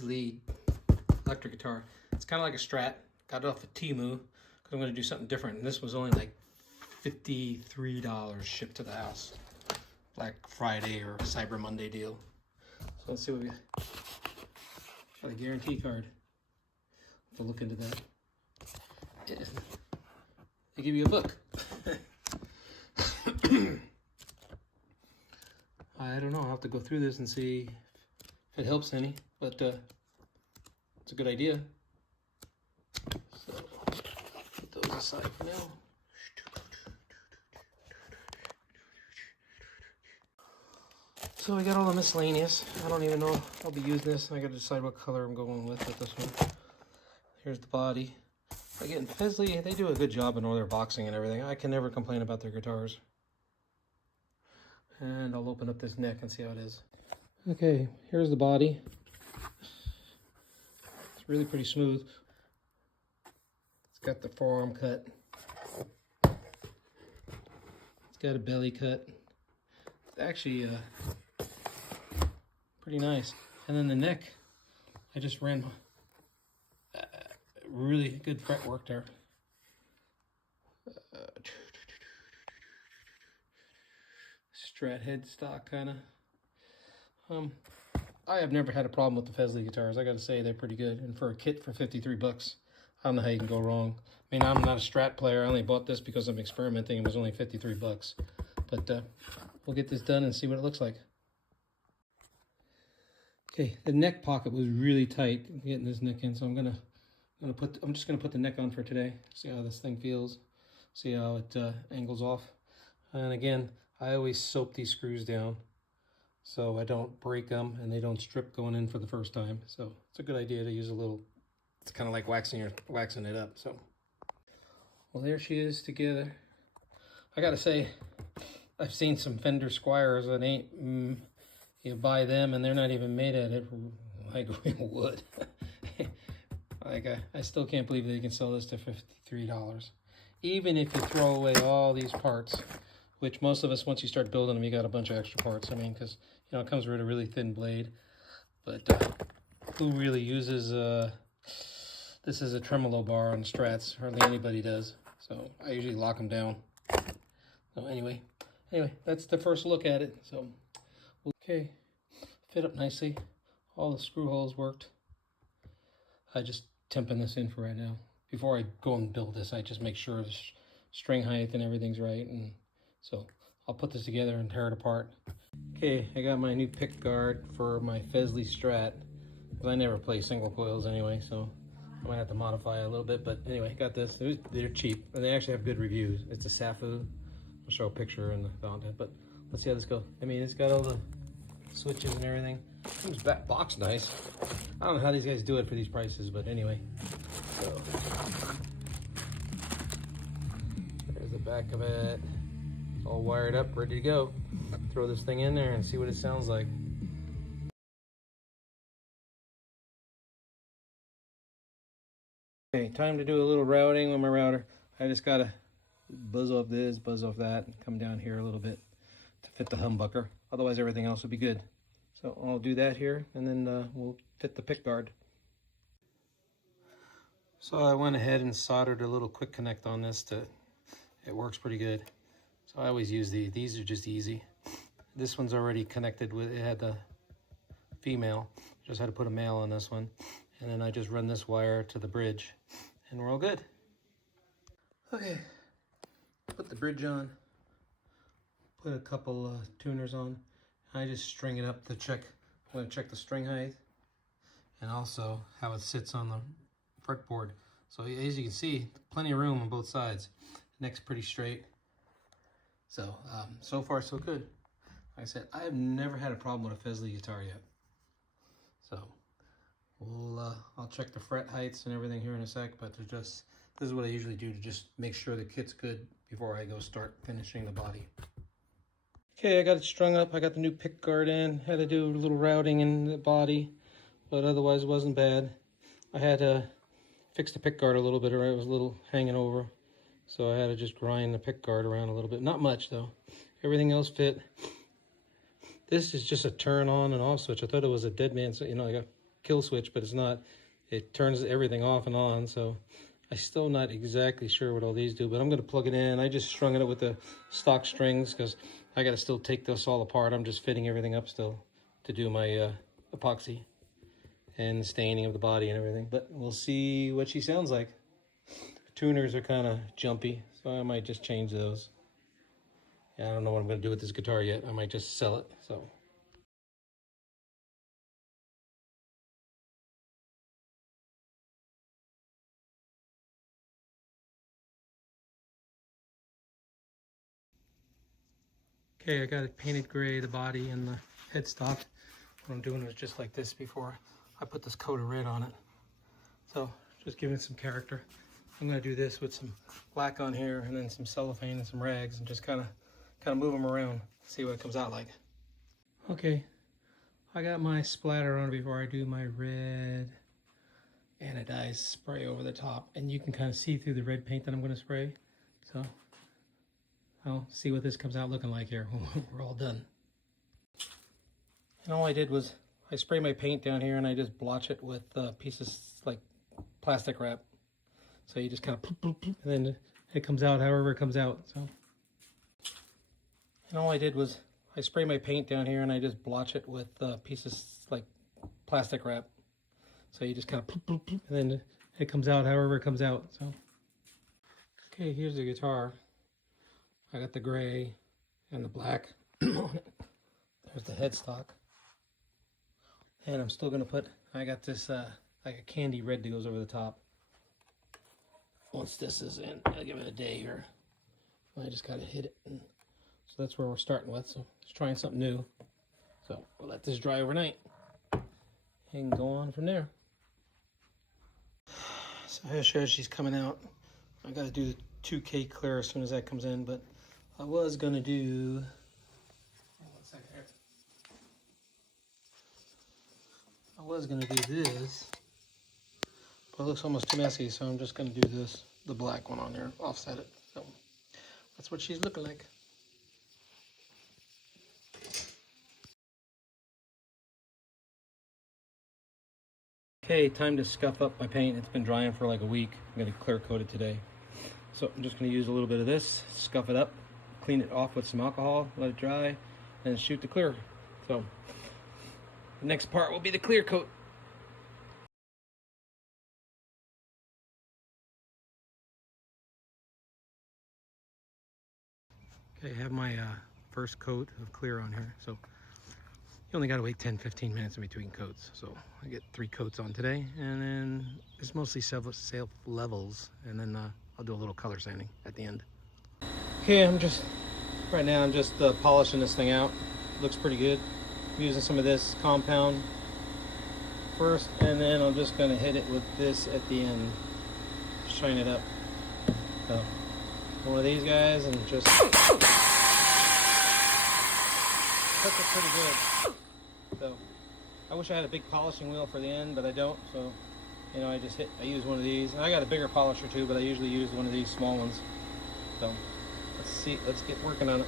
Fesley electric guitar. It's kind of like a Strat. Got it off of Temu because I'm going to do something different. And this was only like $53 shipped to the house. Black Friday or Cyber Monday deal. So let's see what we got. Got a guarantee card. Have to look into that. Yeah. They give you a book. I don't know. I'll have to go through this and see if it helps any, but it's a good idea. So put those aside for now. So we got all the miscellaneous. I don't even know if I'll be using this. I got to decide what color I'm going with this one. Here's the body. Again, Fesley, they do a good job in all their boxing and everything. I can never complain about their guitars. And I'll open up this neck and see how it is. Okay, here's the body. It's really pretty smooth. It's got the forearm cut. It's got a belly cut. It's actually pretty nice. And then the neck, I just ran really good fretwork there. Strat headstock kind of. I have never had a problem with the Fesley guitars. I got to say they're pretty good. And for a kit for 53 bucks, I don't know how you can go wrong. I mean, I'm not a Strat player. I only bought this because I'm experimenting. It was only 53 bucks. But we'll get this done and see what it looks like. Okay, the neck pocket was really tight getting this neck in, so I'm just gonna put the neck on for today. See how this thing feels. See how it angles off. And again, I always soap these screws down so I don't break them and they don't strip going in for the first time. So it's a good idea to use a little. It's kind of like waxing it up. So, well, there she is together. I gotta say, I've seen some Fender Squires that ain't. You buy them and they're not even made out of like real wood. Like I still can't believe they can sell this to $53. Even if you throw away all these parts, which most of us, once you start building them, you got a bunch of extra parts. I mean, because you know it comes with a really thin blade. But who really uses this is a tremolo bar on Strats? Hardly anybody does. So I usually lock them down. So anyway, that's the first look at it. So okay, fit up nicely. All the screw holes worked. I just temping this in for right now. Before I go and build this, I just make sure the string height and everything's right. And so I'll put this together and tear it apart. Okay, I got my new pick guard for my Fesley Strat. Because I never play single coils anyway, so I might have to modify it a little bit. But anyway, got this. They're cheap, and they actually have good reviews. It's a Safu. I'll show a picture in the content, but let's see how this goes. I mean, it's got all the switches and everything. Comes back box nice. I don't know how these guys do it for these prices, but anyway. So there's the back of it. All wired up, ready to go. Throw this thing in there and see what it sounds like. Okay, time to do a little routing with my router. I just gotta buzz off this, buzz off that, and come down here a little bit to fit the humbucker. Otherwise, everything else will be good. So I'll do that here, and then we'll fit the pick guard. So I went ahead and soldered a little quick connect on this. It works pretty good. So I always use these are just easy. This one's already connected with, it had the female. Just had to put a male on this one. And then I just run this wire to the bridge, and we're all good. Okay, put the bridge on. Put a couple tuners on. I just string it up to check. I'm going to check the string height and also how it sits on the fretboard. So as you can see, plenty of room on both sides. Neck's pretty straight. So so far so good. Like I said, I have never had a problem with a Fesley guitar yet. So I'll check the fret heights and everything here in a sec. But this is what I usually do to just make sure the kit's good before I go start finishing the body. Okay, I got it strung up. I got the new pick guard in. Had to do a little routing in the body, but otherwise it wasn't bad. I had to fix the pick guard a little bit, or it was a little hanging over. So I had to just grind the pick guard around a little bit. Not much though. Everything else fit. This is just a turn on and off switch. I thought it was a dead man, so you know, like kill switch, but it's not. It turns everything off and on, so I'm still not exactly sure what all these do, but I'm going to plug it in. I just strung it up with the stock strings because I got to still take this all apart. I'm just fitting everything up still to do my epoxy and staining of the body and everything, but we'll see what she sounds like. Tuners are kind of jumpy, so I might just change those. Yeah, I don't know what I'm going to do with this guitar yet. I might just sell it, so. Okay, I got it painted gray, the body and the headstock. What I'm doing is just like this before I put this coat of red on it. So just giving it some character. I'm gonna do this with some black on here and then some cellophane and some rags and just kind of move them around, see what it comes out like. Okay, I got my splatter on before I do my red anodized spray over the top, and you can kind of see through the red paint that I'm gonna spray. So I'll see what this comes out looking like here when we're all done. And all I did was I spray my paint down here and I just blotch it with pieces like plastic wrap. So you just kind of bloop, bloop, bloop, and then it comes out however it comes out. So, and all I did was I spray my paint down here and I just blotch it with pieces like plastic wrap. So you just kind of bloop, bloop, bloop, and then it comes out however it comes out. So, okay, here's the guitar. I got the gray and the black on it. There's the headstock. And I'm still gonna put, I got this like a candy red that goes over the top. Once this is in, I'll give it a day here. I just gotta hit it. And so that's where we're starting with. So just trying something new. So we'll let this dry overnight and go on from there. So here she's coming out. I gotta do the 2K clear as soon as that comes in, but I was gonna do, hold on a second here. I was gonna do this, but it looks almost too messy, so I'm just gonna do this, the black one on there, offset it. So that's what she's looking like. Okay, time to scuff up my paint. It's been drying for like a week. I'm gonna clear coat it today. So I'm just gonna use a little bit of this, scuff it up, clean it off with some alcohol, let it dry, and shoot the clear. So the next part will be the clear coat. Okay, I have my first coat of clear on here. So you only gotta wait 10-15 minutes in between coats. So I get 3 coats on today, and then it's mostly self levels, and then I'll do a little color sanding at the end. Okay, right now I'm just polishing this thing out. Looks pretty good. I'm using some of this compound first, and then I'm just gonna hit it with this at the end. Shine it up. So one of these guys and just cook it pretty good. So I wish I had a big polishing wheel for the end, but I don't. So you know, I use one of these. And I got a bigger polisher too, but I usually use one of these small ones. So let's get working on it.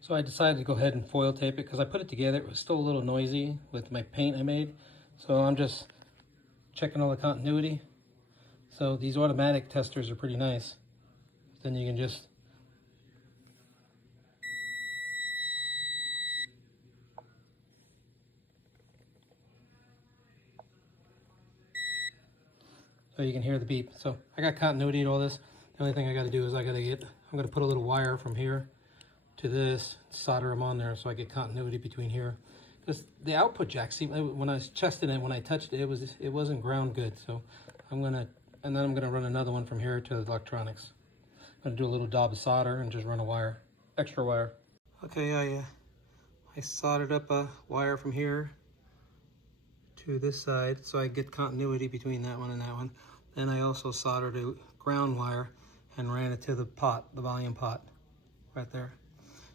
So I decided to go ahead and foil tape it because I put it together. It was still a little noisy with my paint I made. So I'm just checking all the continuity. So these automatic testers are pretty nice. Then you can just so you can hear the beep. So I got continuity and all this. The only thing I got to do is I'm going to put a little wire from here to this, solder them on there so I get continuity between here. Because the output jack, see, when I was testing it, when I touched it, it wasn't ground good. So I'm gonna run another one from here to the electronics. I'm gonna do a little dab of solder and just run a wire, extra wire. Okay, I soldered up a wire from here to this side so I get continuity between that one and that one. Then I also soldered a ground wire and ran it to the pot, the volume pot, right there.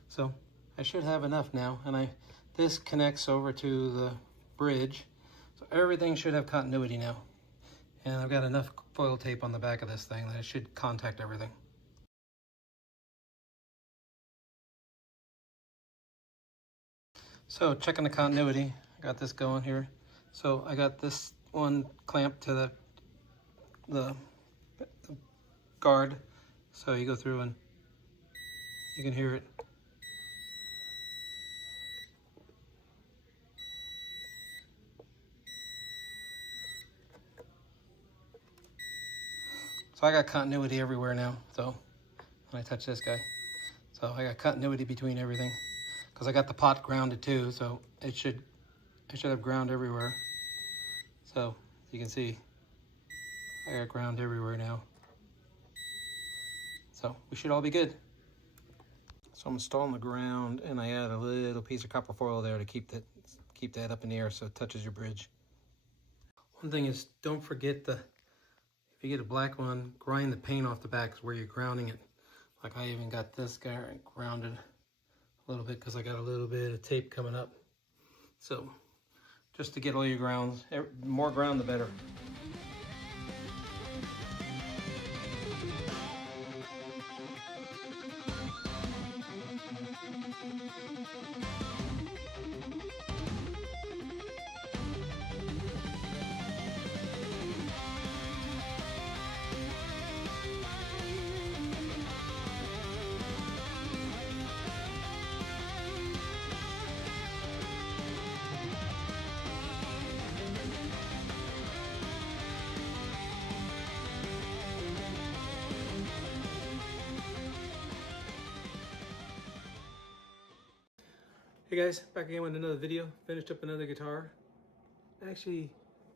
So I should have enough now, and this connects over to the bridge, so everything should have continuity now. And I've got enough foil tape on the back of this thing that it should contact everything. So checking the continuity, I got this going here. So I got this one clamped to the guard. So you go through and you can hear it. So I got continuity everywhere now. So when I touch this guy, so I got continuity between everything because I got the pot grounded too. So it should have ground everywhere. So you can see I got ground everywhere now. So we should all be good. So I'm installing the ground and I add a little piece of copper foil there to keep that up in the air so it touches your bridge. One thing is, don't forget if you get a black one, grind the paint off the back where you're grounding it. Like I even got this guy grounded a little bit because I got a little bit of tape coming up. So just to get all your grounds, the more ground the better. Hey guys, back again with another video. Finished up another guitar. Actually,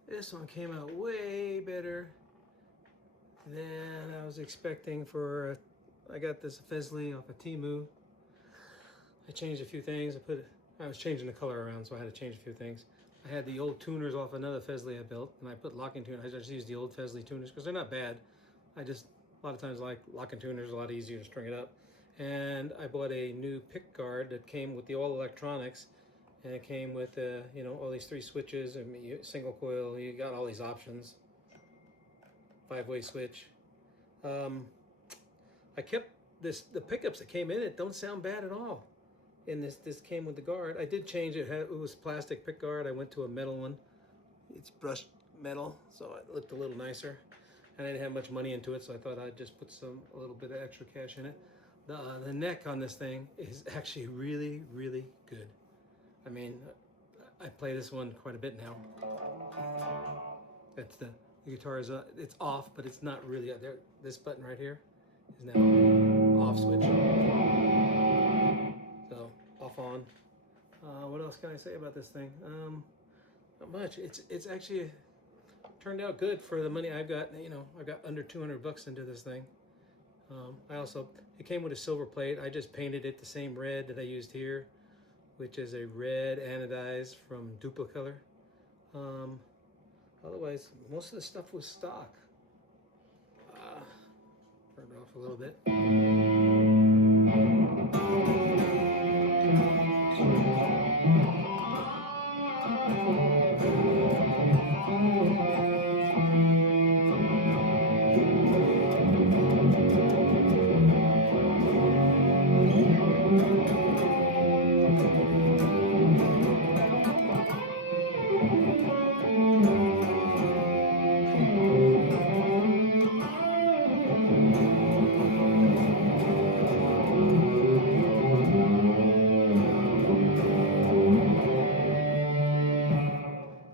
this one came out way better than I was expecting for, I got this Fesley off of Temu. I changed a few things. I was changing the color around, so I had to change a few things. I had the old tuners off another Fesley I built, and I put locking tuners. I just used the old Fesley tuners because they're not bad. A lot of times like locking tuners, a lot easier to string it up. And I bought a new pick guard that came with the all electronics, and it came with you know, all these 3 switches and single coil. You got all these options, 5-way switch. I kept the pickups that came in it don't sound bad at all. And this came with the guard. I did change it. It was plastic pick guard. I went to a metal one. It's brushed metal, so it looked a little nicer. And I didn't have much money into it, so I thought I'd just put a little bit of extra cash in it. The neck on this thing is actually really, really good. I mean, I play this one quite a bit now. That's the guitar is it's off, but it's not really there. This button right here is now off switch. So off on. What else can I say about this thing? Not much. It's actually turned out good for the money I've got. You know, I got under 200 bucks into this thing. It came with a silver plate. I just painted it the same red that I used here, which is a red anodized from Duplicolor. Otherwise, most of the stuff was stock. Turned it off a little bit.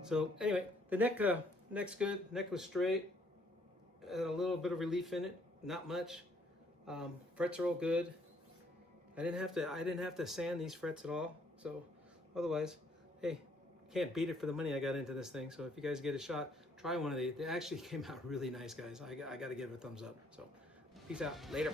So anyway, the neck's good. Neck was straight. Had a little bit of relief in it, not much. Frets are all good. I didn't have to sand these frets at all. So otherwise, hey, can't beat it for the money I got into this thing. So if you guys get a shot, try one of these. They actually came out really nice, guys. I got to give it a thumbs up. So peace out. Later.